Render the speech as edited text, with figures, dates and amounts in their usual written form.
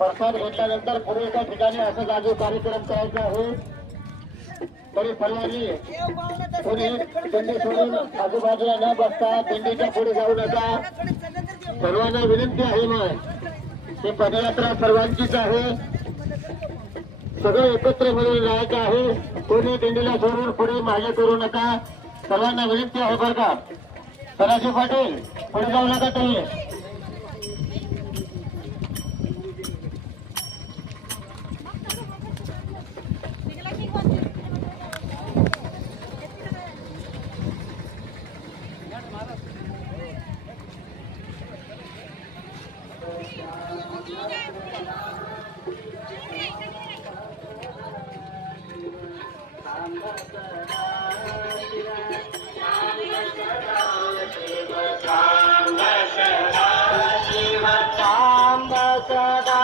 प्रसाद घेतल्यानंतर पुढे एका ठिकाणी असं जागेवर कार्यक्रम करायचा आहे. तरी सर्वांनी कोणी दिंडी सोडून आजूबाजूला न बसता दिंडीच्या पुढे जाऊ नका. सर्वांना विनंती आहे मग ही पदयात्रा सर्वांचीच आहे. सगळे एकत्र मिळून जायचं आहे. कोणी दिंडीला सोडून पुढे मागे करू नका. सर्वांना विनंती आहे बरं का. सदाशिव पाटील पुढे जाऊ नका तुम्ही. सदा